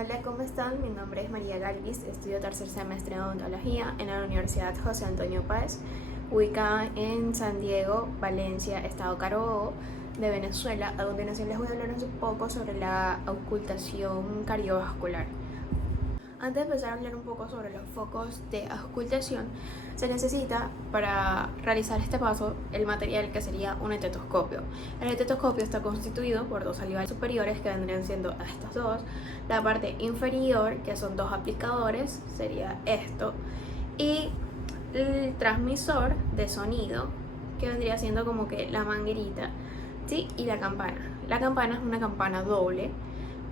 Hola, ¿cómo están? Mi nombre es María Galvis, estudio tercer semestre de odontología en la Universidad José Antonio Páez, ubicada en San Diego, Valencia, Estado Carabobo, de Venezuela. A continuación les voy a hablar un poco sobre la auscultación cardiovascular. Antes de empezar a hablar un poco sobre los focos de auscultación, se necesita para realizar este paso el material que sería un estetoscopio. El estetoscopio está constituido por dos alveolos superiores que vendrían siendo estos dos, la parte inferior que son dos aplicadores, sería esto, y el transmisor de sonido que vendría siendo como que la manguerita, ¿sí? Y la campana. La campana es una campana doble,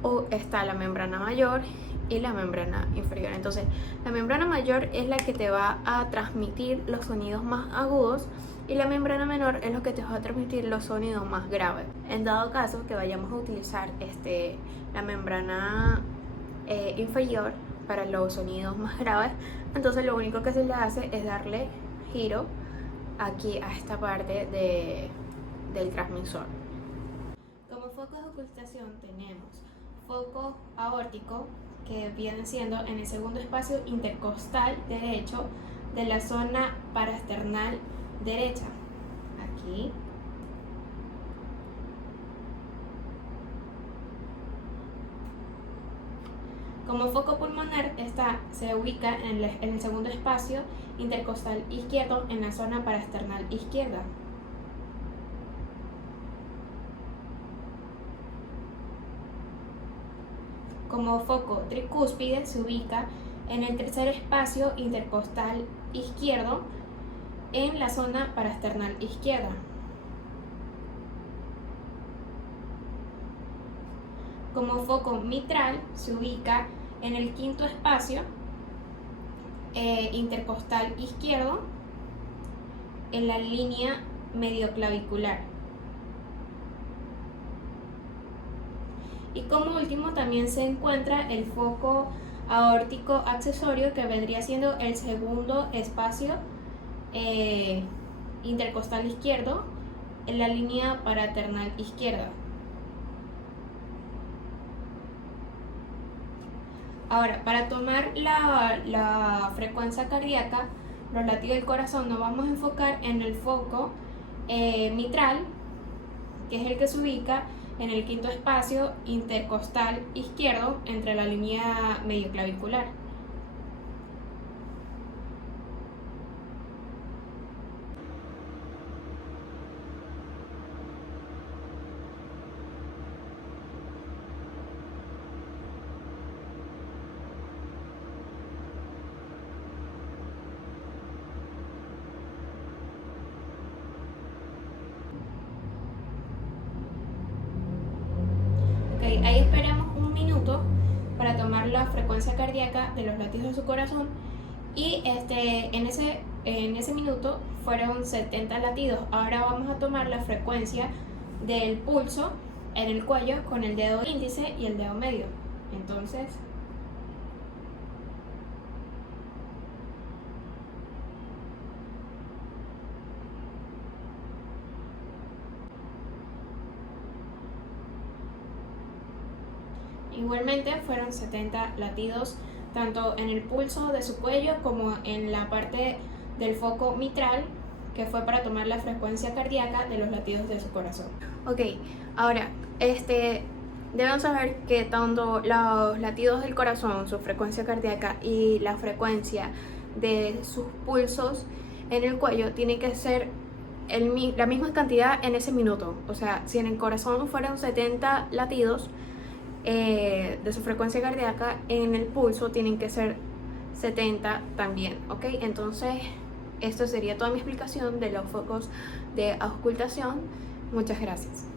o está la membrana mayor y la membrana inferior. Entonces, la membrana mayor es la que te va a transmitir los sonidos más agudos y la membrana menor es lo que te va a transmitir los sonidos más graves. En dado caso que vayamos a utilizar la membrana inferior para los sonidos más graves, entonces lo único que se le hace es darle giro aquí a esta parte del transmisor. Como focos de ocultación tenemos foco aórtico, que viene siendo en el segundo espacio intercostal derecho de la zona paraesternal derecha, aquí. Como foco pulmonar se ubica en el segundo espacio intercostal izquierdo en la zona paraesternal izquierda. Como foco tricúspide se ubica en el tercer espacio intercostal izquierdo en la zona paraesternal izquierda. Como foco mitral se ubica en el quinto espacio intercostal izquierdo en la línea medioclavicular. Y como último también se encuentra el foco aórtico accesorio, que vendría siendo el segundo espacio intercostal izquierdo en la línea paraternal izquierda. Ahora, para tomar la frecuencia cardíaca, los latidos del corazón, nos vamos a enfocar en el foco mitral, que es el que se ubica en el quinto espacio intercostal izquierdo entre la línea medioclavicular. Ahí esperamos un minuto para tomar la frecuencia cardíaca de los latidos de su corazón y en ese minuto fueron 70 latidos. Ahora vamos a tomar la frecuencia del pulso en el cuello con el dedo índice y el dedo medio. Entonces, igualmente fueron 70 latidos tanto en el pulso de su cuello como en la parte del foco mitral, que fue para tomar la frecuencia cardíaca de los latidos de su corazón. Ok, ahora, deben saber que tanto los latidos del corazón, su frecuencia cardíaca y la frecuencia de sus pulsos en el cuello tiene que ser la misma cantidad en ese minuto. O sea, si en el corazón fueron 70 latidos de su frecuencia cardíaca, en el pulso tienen que ser 70 también, ¿ok? Entonces, esto sería toda mi explicación de los focos de auscultación. Muchas gracias.